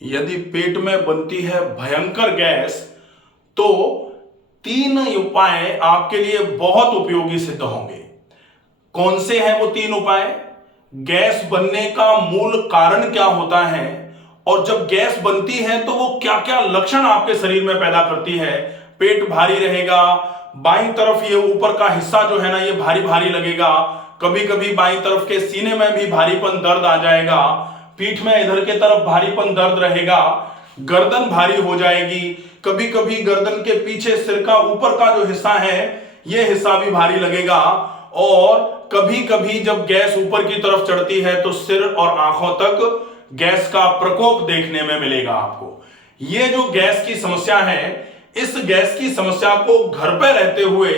यदि पेट में बनती है भयंकर गैस तो 3 उपाय आपके लिए बहुत उपयोगी सिद्ध होंगे। कौन से हैं वो 3 उपाय? गैस बनने का मूल कारण क्या होता है, और जब गैस बनती है तो वो क्या क्या लक्षण आपके शरीर में पैदा करती है। पेट भारी रहेगा, बाईं तरफ ये ऊपर का हिस्सा जो है ना ये भारी भारी लगेगा, कभी कभी बाईं तरफ के सीने में भी भारीपन दर्द आ जाएगा, पीठ में इधर के तरफ भारीपन दर्द रहेगा, गर्दन भारी हो जाएगी, कभी कभी गर्दन के पीछे सिर का ऊपर का जो हिस्सा है ये हिस्सा भी भारी लगेगा, और कभी कभी जब गैस ऊपर की तरफ चढ़ती है तो सिर और आंखों तक गैस का प्रकोप देखने में मिलेगा आपको। ये जो गैस की समस्या है, इस गैस की समस्या को घर पर रहते हुए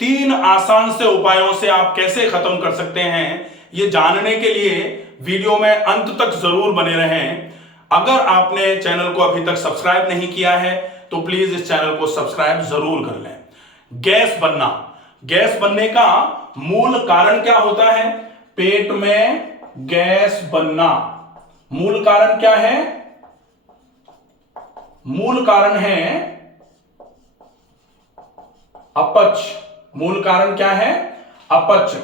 3 आसान से उपायों से आप कैसे खत्म कर सकते हैं, ये जानने के लिए वीडियो में अंत तक जरूर बने रहें। अगर आपने चैनल को अभी तक सब्सक्राइब नहीं किया है तो प्लीज इस चैनल को सब्सक्राइब जरूर कर लें। गैस बनने का मूल कारण क्या होता है? पेट में गैस बनना। मूल कारण क्या है? मूल कारण है अपच। मूल कारण क्या है? अपच।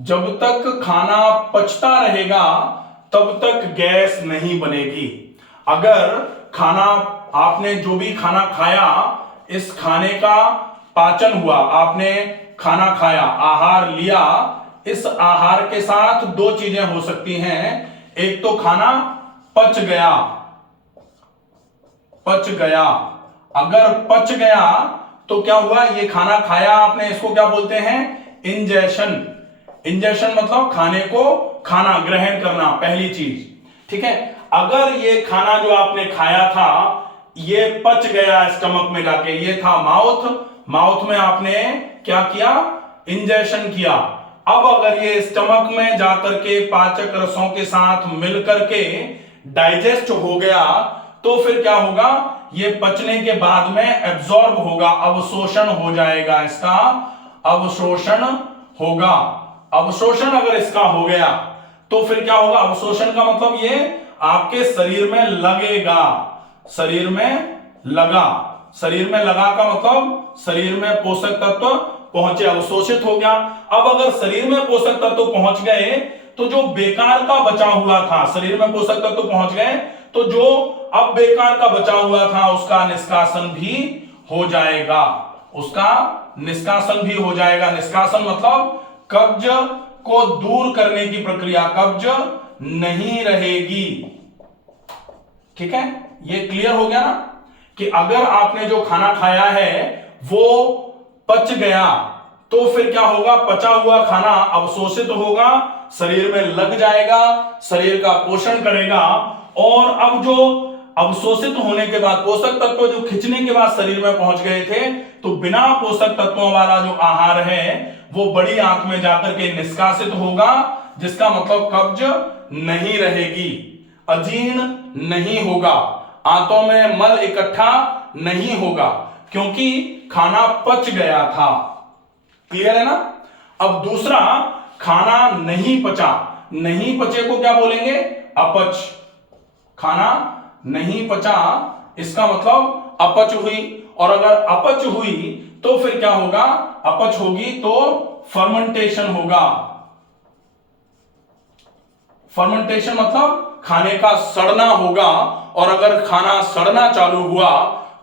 जब तक खाना पचता रहेगा तब तक गैस नहीं बनेगी। अगर खाना, आपने जो भी खाना खाया, इस खाने का पाचन हुआ, आपने खाना खाया, आहार लिया, इस आहार के साथ 2 चीजें हो सकती हैं। एक तो खाना पच गया। अगर पच गया तो क्या हुआ? ये खाना खाया आपने, इसको क्या बोलते हैं? इंजेशन मतलब खाने को खाना ग्रहण करना, पहली चीज। ठीक है, अगर ये खाना जो आपने खाया था ये पच गया स्टमक में जाके, ये था माउथ में आपने क्या किया? इंजेशन किया। अब अगर ये स्टमक में जाकर के पाचक रसों के साथ मिलकर के डाइजेस्ट हो गया तो फिर क्या होगा? ये पचने के बाद में एब्जॉर्ब होगा, अवशोषण हो जाएगा, इसका अवशोषण होगा। अवशोषण अगर इसका हो गया तो फिर क्या होगा? अवशोषण का मतलब ये आपके शरीर में लगेगा। शरीर में लगा का मतलब शरीर में पोषक तत्व पहुंचे, अवशोषित हो गया। अब अगर शरीर में पोषक तत्व पहुंच गए तो जो बेकार का बचा हुआ था, शरीर में पोषक तत्व पहुंच गए तो जो अब बेकार का बचा हुआ था उसका निष्कासन भी हो जाएगा। निष्कासन मतलब कब्ज को दूर करने की प्रक्रिया, कब्ज नहीं रहेगी। ठीक है, ये क्लियर हो गया ना कि अगर आपने जो खाना खाया है वो पच गया तो फिर क्या होगा? पचा हुआ खाना अवशोषित होगा, शरीर में लग जाएगा, शरीर का पोषण करेगा, और अब जो अवशोषित होने के बाद पोषक तत्व जो खिंचने के बाद शरीर में पहुंच गए थे, तो बिना पोषक तत्वों वाला जो आहार है वो बड़ी आंत में जाकर के निष्कासित होगा, जिसका मतलब कब्ज नहीं रहेगी, अजीर्ण नहीं होगा, आंतों में मल इकट्ठा नहीं होगा, क्योंकि खाना पच गया था। क्लियर है ना? अब दूसरा, खाना नहीं पचा। नहीं पचे को क्या बोलेंगे? अपच। खाना नहीं पचा, इसका मतलब अपच हुई, और अगर अपच हुई तो फिर क्या होगा? अपच होगी तो फर्मेंटेशन होगा। फर्मेंटेशन मतलब खाने का सड़ना होगा, और अगर खाना सड़ना चालू हुआ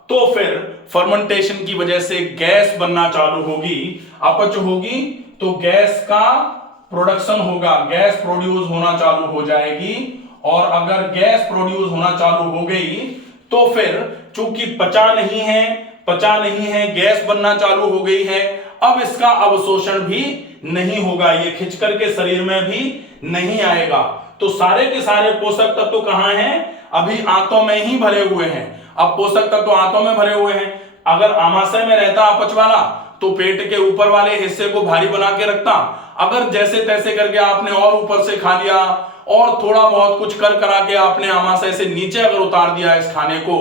तो फिर फर्मेंटेशन की वजह से गैस बनना चालू होगी। अपच होगी तो गैस का प्रोडक्शन होगा, गैस प्रोड्यूस होना चालू हो जाएगी, और अगर गैस प्रोड्यूस होना चालू हो गई तो फिर चूंकि पचा नहीं है, गैस बनना चालू हो गई है, अब इसका अवशोषण भी नहीं होगा, ये खिंच करके शरीर में भी नहीं आएगा। तो सारे के सारे पोषक तत्व कहां हैं? अभी आंतों में ही भरे हुए हैं। अब पोषक तत्व आंतों में भरे हुए हैं। अगर आमाशय में रहता अपच वाला तो पेट के ऊपर वाले हिस्से को भारी बना के रखता। अगर जैसे तैसे करके आपने और ऊपर से खा लिया और थोड़ा बहुत कुछ कर करा के आपने आमाशय से नीचे अगर उतार दिया इस खाने को,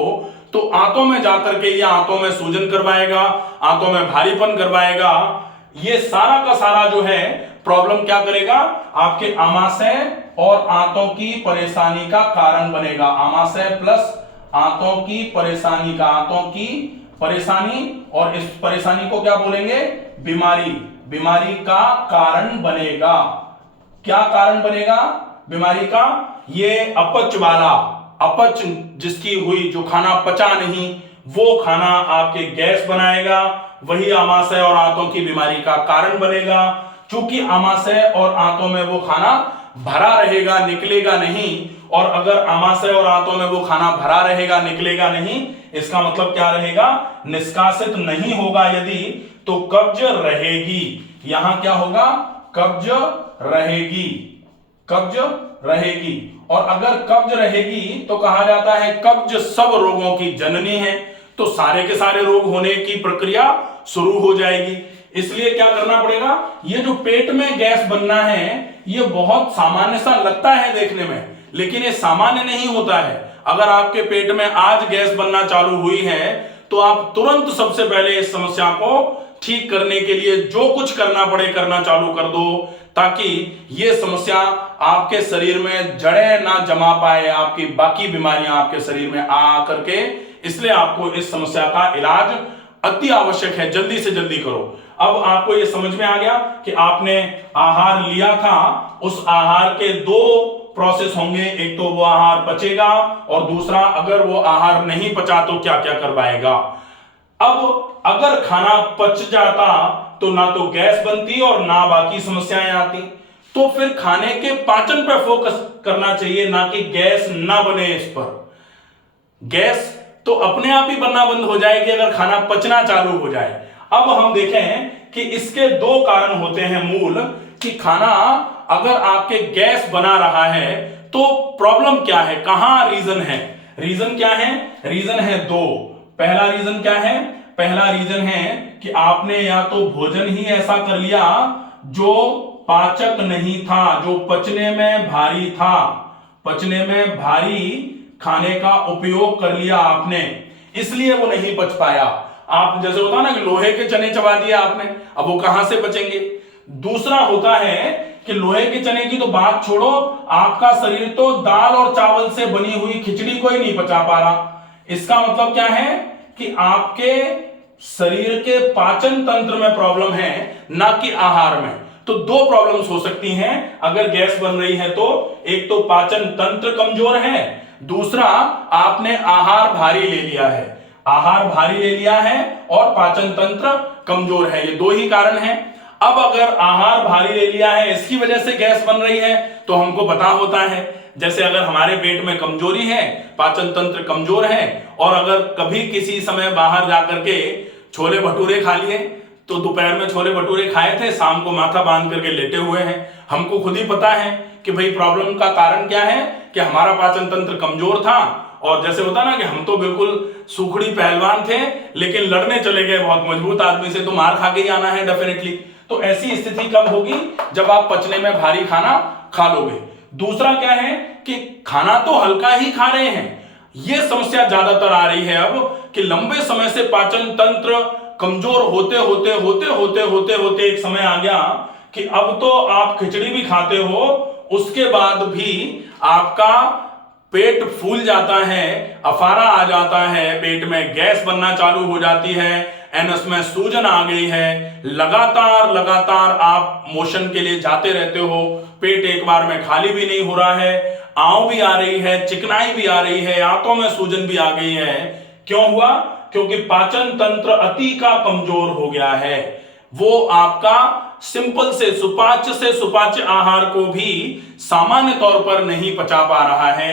तो आंतों में जाकर के ये आंतों में सूजन करवाएगा, आंतों में भारीपन करवाएगा। ये सारा का सारा जो है प्रॉब्लम क्या करेगा? आपके आमाशय और आंतों की परेशानी का कारण बनेगा। आमाशय प्लस आंतों की परेशानी का, आंतों की परेशानी, और इस परेशानी को क्या बोलेंगे? बीमारी। बीमारी का कारण बनेगा। क्या कारण बनेगा बीमारी का? ये अपच वाला, अपच जिसकी हुई, जो खाना पचा नहीं, वो खाना आपके गैस बनाएगा, वही आमाशय और आंतों की बीमारी का कारण बनेगा। क्योंकि आमाशय और आंतों में वो खाना भरा रहेगा, निकलेगा नहीं। और अगर आमाशय और आंतों में वो खाना भरा रहेगा, निकलेगा नहीं, इसका मतलब क्या रहेगा? निष्कासित नहीं होगा यदि, तो कब्ज रहेगी। यहां क्या होगा? कब्ज रहेगी, कब्ज रहेगी। और अगर कब्ज रहेगी तो कहा जाता है कब्ज सब रोगों की जननी है, तो सारे के सारे रोग होने की प्रक्रिया शुरू हो जाएगी। इसलिए क्या करना पड़ेगा? ये जो पेट में गैस बनना है, ये बहुत सामान्य सा लगता है देखने में, लेकिन ये सामान्य नहीं होता है। अगर आपके पेट में आज गैस बनना चालू हुई है, तो आप तुरंत सबसे पहले इस समस्या को ठीक करने के लिए जो कुछ करना पड़े करना चालू कर दो, ताकि ये समस्या आपके शरीर में जड़ें ना जमा पाए, आपकी बाकी बीमारियां आपके शरीर में आ करके। इसलिए आपको इस समस्या का इलाज अति आवश्यक है, जल्दी से जल्दी करो। अब आपको ये समझ में आ गया कि आपने आहार लिया था, उस आहार के दो प्रोसेस होंगे, एक तो वो आहार पचेगा, और दूसरा अगर वो आहार नहीं पचा तो क्या क्या करवाएगा। अब अगर खाना पच जाता तो ना तो गैस बनती और ना बाकी समस्याएं आती। तो फिर खाने के पाचन पर फोकस करना चाहिए, ना कि गैस ना बने इस पर। गैस तो अपने आप ही बनना बंद हो जाएगी अगर खाना पचना चालू हो जाए। अब हम देखें कि इसके दो कारण होते हैं मूल, कि खाना अगर आपके गैस बना रहा है तो प्रॉब्लम क्या है, कहां रीजन है? रीजन क्या है? रीजन है दो। पहला रीजन क्या है? पहला रीजन है कि आपने या तो भोजन ही ऐसा कर लिया जो पाचक नहीं था, जो पचने में भारी था, पचने में भारी खाने का उपयोग कर लिया आपने, इसलिए वो नहीं पच पाया। आप जैसे होता ना कि लोहे के चने चबा दिया आपने, अब वो कहां से बचेंगे? दूसरा होता है कि लोहे के चने की तो बात छोड़ो, आपका शरीर तो दाल और चावल से बनी हुई खिचड़ी को ही नहीं पचा पा रहा। इसका मतलब क्या है कि आपके शरीर के पाचन तंत्र में प्रॉब्लम है, ना कि आहार में। तो दो प्रॉब्लम्स हो सकती हैं अगर गैस बन रही है तो। एक तो पाचन तंत्र कमजोर है, दूसरा आपने आहार भारी ले लिया है, आहार भारी ले लिया है और पाचन तंत्र कमजोर है। ये दो ही कारण हैं। अब अगर आहार भारी ले लिया है, इसकी वजह से गैस बन रही है, तो हमको पता होता है, जैसे अगर हमारे पेट में कमजोरी है, पाचन तंत्र कमजोर है, और अगर कभी किसी समय बाहर जाकर के छोले भटूरे खा लिए, तो दोपहर में छोले भटूरे खाए थे, शाम को माथा बांध करके लेटे हुए हैं, हमको खुद ही पता है कि भाई प्रॉब्लम का कारण क्या है, कि हमारा पाचन तंत्र कमजोर था। और जैसे होता ना कि हम तो बिल्कुल सुखड़ी पहलवान थे, लेकिन लड़ने चले गए बहुत मजबूत आदमी से, तो मार खा के ही आना है डेफिनेटली। तो ऐसी स्थिति कब होगी? जब आप पचने में भारी खाना खा लोगे। दूसरा क्या है कि खाना तो हल्का ही खा रहे हैं, यह समस्या ज्यादातर आ रही है अब, कि लंबे समय से पाचन तंत्र कमजोर होते होते होते होते होते होते एक समय आ गया कि अब तो आप खिचड़ी भी खाते हो, उसके बाद भी आपका पेट फूल जाता है, अफारा आ जाता है, पेट में गैस बनना चालू हो जाती है, एनस में सूजन आ गई है, लगातार लगातार आप मोशन के लिए जाते रहते हो, पेट एक बार में खाली भी नहीं हो रहा है, आंव भी आ रही है, चिकनाई भी आ रही है, आंतों में सूजन भी आ गई है। क्यों हुआ? क्योंकि पाचन तंत्र अति का कमजोर हो गया है। वो आपका सिंपल से सुपाच्य आहार को भी सामान्य तौर पर नहीं पचा पा रहा है।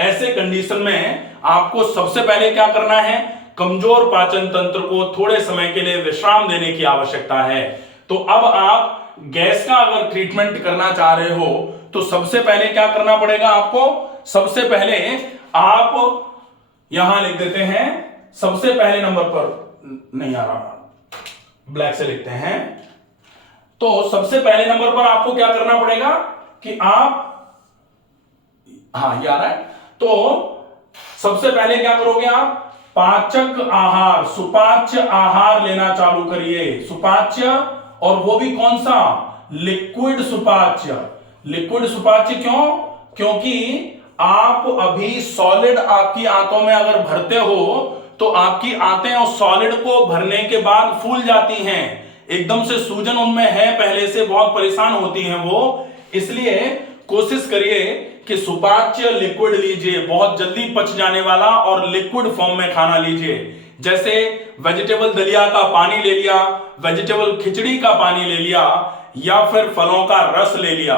ऐसे कंडीशन में आपको सबसे पहले क्या करना है? कमजोर पाचन तंत्र को थोड़े समय के लिए विश्राम देने की आवश्यकता है। तो अब आप गैस का अगर ट्रीटमेंट करना चाह रहे हो तो सबसे पहले क्या करना पड़ेगा आपको? सबसे पहले आप यहां लिख देते हैं, सबसे पहले नंबर पर नहीं आ रहा, ब्लैक से लिखते हैं। तो सबसे पहले नंबर पर आपको क्या करना पड़ेगा कि आप, हाँ ये आ रहा है, तो सबसे पहले क्या करोगे आप? पाचक आहार, सुपाच्य आहार लेना चालू करिए। सुपाच्य, और वो भी कौन सा? लिक्विड सुपाच्य। लिक्विड सुपाच्य क्यों? क्योंकि आप अभी सॉलिड आपकी आंतों में अगर भरते हो तो आपकी आंतें उस सॉलिड को भरने के बाद फूल जाती हैं, एकदम से सूजन उनमें है पहले से, बहुत परेशान होती हैं वो। इसलिए कोशिश करिए कि सुपाच्य लिक्विड लीजिए, बहुत जल्दी पच जाने वाला, और लिक्विड फॉर्म में खाना लीजिए। जैसे वेजिटेबल दलिया का पानी ले लिया, वेजिटेबल खिचड़ी का पानी ले लिया, या फिर फलों का रस ले लिया।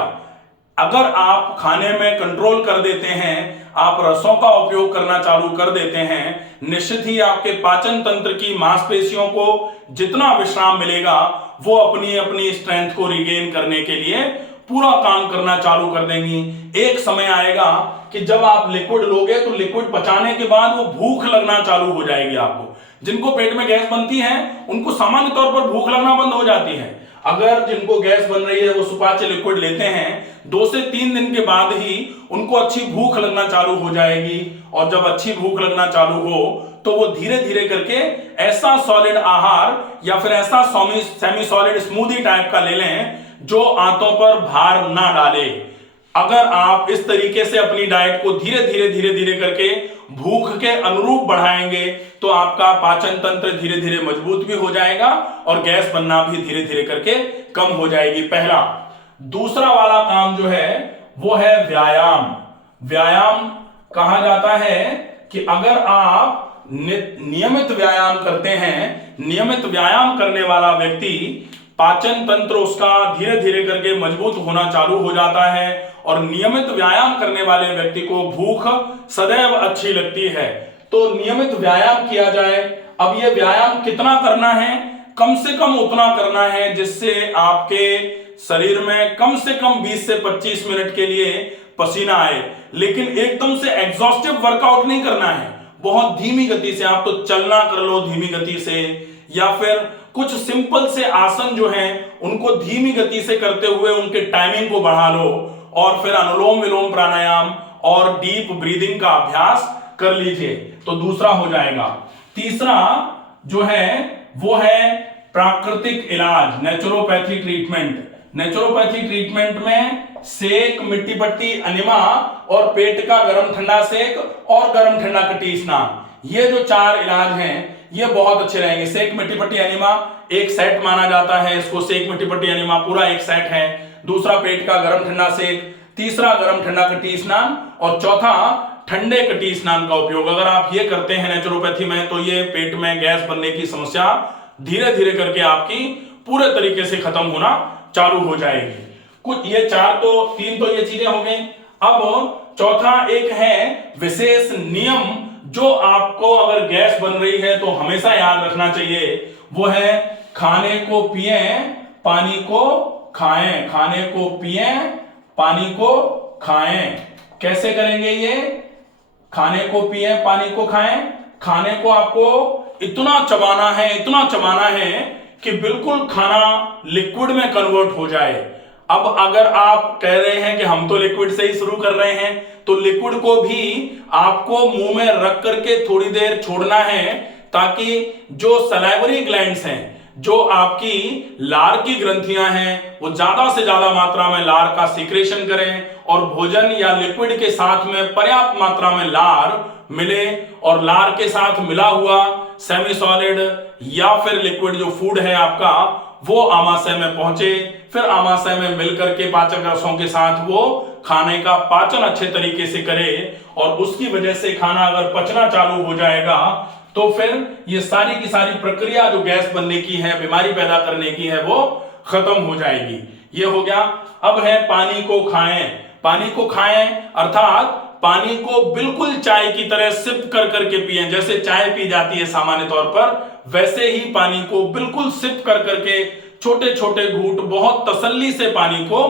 अगर आप खाने में कंट्रोल कर देते हैं, आप रसों का उपयोग करना चालू कर देते हैं, निश्चित ही आपके पाचन तंत्र की मांसपेशियों को जितना विश्राम मिलेगा वो अपनी अपनी स्ट्रेंथ को रिगेन करने के लिए पूरा काम करना चालू कर देंगी। एक समय आएगा कि जब आप लिक्विड लोगे तो लिक्विड पचाने के बाद वो भूख लगना चालू हो जाएगी आपको। जिनको पेट में गैस बनती है उनको सामान्य तौर पर भूख लगना बंद हो जाती है। अगर जिनको गैस बन रही है वो सुपाच्य लिक्विड लेते हैं, 2 से 3 दिन के बाद ही उनको अच्छी भूख लगना चालू हो जाएगी। और जब अच्छी भूख लगना चालू हो तो वो धीरे धीरे करके ऐसा सॉलिड आहार या फिर ऐसा सेमी सॉलिड स्मूदी टाइप का ले लें जो आंतों पर भार ना डाले। अगर आप इस तरीके से अपनी डाइट को धीरे धीरे करके भूख के अनुरूप बढ़ाएंगे तो आपका पाचन तंत्र धीरे धीरे मजबूत भी हो जाएगा और गैस बनना भी धीरे धीरे करके कम हो जाएगी। पहला। दूसरा वाला काम जो है वो है व्यायाम। व्यायाम कहा जाता है कि अगर आप नियमित व्यायाम करते हैं, नियमित व्यायाम करने वाला व्यक्ति पाचन तंत्र उसका धीरे धीरे करके मजबूत होना चालू हो जाता है और नियमित व्यायाम करने वाले व्यक्ति को भूख सदैव अच्छी लगती है। तो नियमित व्यायाम किया जाए। अब ये व्यायाम कितना करना है? कम से कम उतना करना है जिससे आपके शरीर में कम से कम 20 से 25 मिनट के लिए पसीना आए, लेकिन एकदम से एग्जॉस्टिव वर्कआउट नहीं करना है। बहुत धीमी गति से, आप तो चलना कर लो धीमी गति से, या फिर कुछ सिंपल से आसन जो हैं उनको धीमी गति से करते हुए उनके टाइमिंग को बढ़ा लो, और फिर अनुलोम विलोम प्राणायाम और डीप ब्रीदिंग का अभ्यास कर लीजिए तो दूसरा हो जाएगा। तीसरा जो है वो है प्राकृतिक इलाज, नेचुरोपैथी ट्रीटमेंट। नेचुरोपैथी ट्रीटमेंट में सेक, मिट्टी पट्टी, अनिमा और पेट का गर्म ठंडा सेक और गर्म ठंडा कटी स्नान, ये जो 4 इलाज हैं ये बहुत अच्छे रहेंगे। सेक, मिट्टी पट्टी, अनिमा एक सेट माना जाता है इसको, सेक, मिट्टी पट्टी, अनिमा पूरा एक सेट है। दूसरा पेट का गर्म ठंडा सेक, तीसरा गर्म ठंडा कटी स्नान, और चौथा ठंडे कटी स्नान का उपयोग। अगर आप ये करते हैं नेचुरोपैथी में तो ये पेट में गैस बनने की समस्या धीरे धीरे करके आपकी पूरे तरीके से खत्म होना चालू हो जाएगी। कुछ ये 3 तो ये चीजें हो गई। अब चौथा एक है विशेष नियम जो आपको अगर गैस बन रही है तो हमेशा याद रखना चाहिए, वो है खाने को पिए, पानी को खाएं। खाने को पिए, पानी को खाएं। कैसे करेंगे ये? खाने को पिए, पानी को खाएं। खाने को आपको इतना चबाना है, इतना चबाना है कि बिल्कुल खाना लिक्विड में कन्वर्ट हो जाए। अब अगर आप कह रहे हैं कि हम तो लिक्विड से ही शुरू कर रहे हैं, तो लिक्विड को भी आपको मुंह में रख करके थोड़ी देर छोड़ना है ताकि जो सलाइवरी ग्लैंड्स हैं, जो आपकी लार की ग्रंथियां हैं, वो ज्यादा से ज्यादा मात्रा में लार का सीक्रेशन करें और भोजन या लिक्विड के साथ में पर्याप्त मात्रा में लार मिले, और लार के साथ मिला हुआ सेमी सॉलिड या फिर लिक्विड जो फूड है आपका वो आमाशय में पहुंचे, फिर आमाशय में मिलकर के पाचक रसों के साथ वो खाने का पाचन अच्छे तरीके से करे, और उसकी वजह से खाना अगर पचना चालू हो जाएगा तो फिर ये सारी की सारी प्रक्रिया जो गैस बनने की है, बीमारी पैदा करने की है, वो खत्म हो जाएगी। ये हो गया। अब है पानी को खाएं। पानी को खाएं अर्थात पानी को बिल्कुल चाय की तरह सिप कर करके पिएं। जैसे चाय पी जाती है सामान्य तौर पर, वैसे ही पानी को बिल्कुल सिप कर करके छोटे छोटे घूंट बहुत तसल्ली से पानी को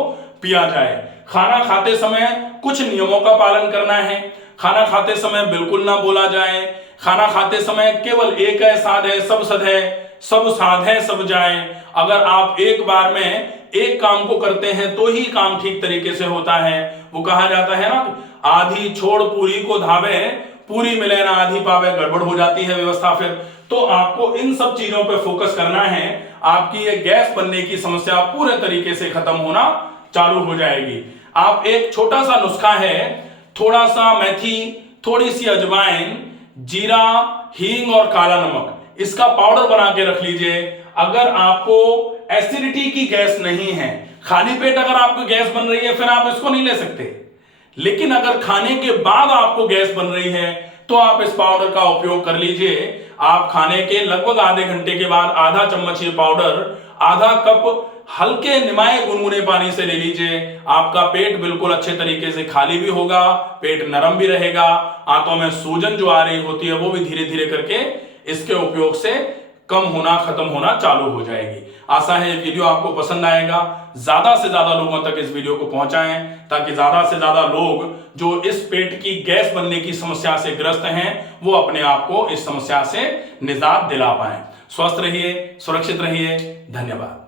पिया जाए। खाना खाते समय कुछ नियमों का पालन करना है। खाना खाते समय बिल्कुल ना बोला जाए। खाना खाते समय केवल एक है साध है सब सद है, सब साध है सब जाए। अगर आप एक बार में एक काम को करते हैं तो ही काम ठीक तरीके से होता है। वो कहा जाता है ना, आधी छोड़ पूरी को धावे, पूरी मिले ना आधी पावे, गड़बड़ हो जाती है व्यवस्था फिर। तो आपको इन सब चीजों पे फोकस करना है, आपकी ये गैस बनने की समस्या पूरे तरीके से खत्म होना चालू हो जाएगी। आप एक छोटा सा नुस्खा है, थोड़ा सा मेथी, थोड़ी सी अजवाइन, जीरा, हींग और काला नमक, इसका पाउडर बना के रख लीजिए। अगर आपको एसिडिटी की गैस नहीं है, खाली पेट अगर आपको गैस बन रही है, फिर आप इसको नहीं ले सकते। लेकिन अगर खाने के बाद आपको गैस बन रही है तो आप इस पाउडर का उपयोग कर लीजिए। आप खाने के लगभग आधे घंटे के बाद आधा चम्मच ये पाउडर आधा कप हल्के निमाए गुनगुने पानी से ले लीजिए। आपका पेट बिल्कुल अच्छे तरीके से खाली भी होगा, पेट नरम भी रहेगा, आंतों में सूजन जो आ रही होती है वो भी धीरे धीरे करके इसके उपयोग से कम होना, खत्म होना चालू हो जाएगी। आशा है ये वीडियो आपको पसंद आएगा। ज्यादा से ज्यादा लोगों तक इस वीडियो को पहुंचाएं ताकि ज्यादा से ज्यादा लोग जो इस पेट की गैस बनने की समस्या से ग्रस्त हैं वो अपने आप को इस समस्या से निजात दिला पाएं। स्वस्थ रहिए, सुरक्षित रहिए। धन्यवाद।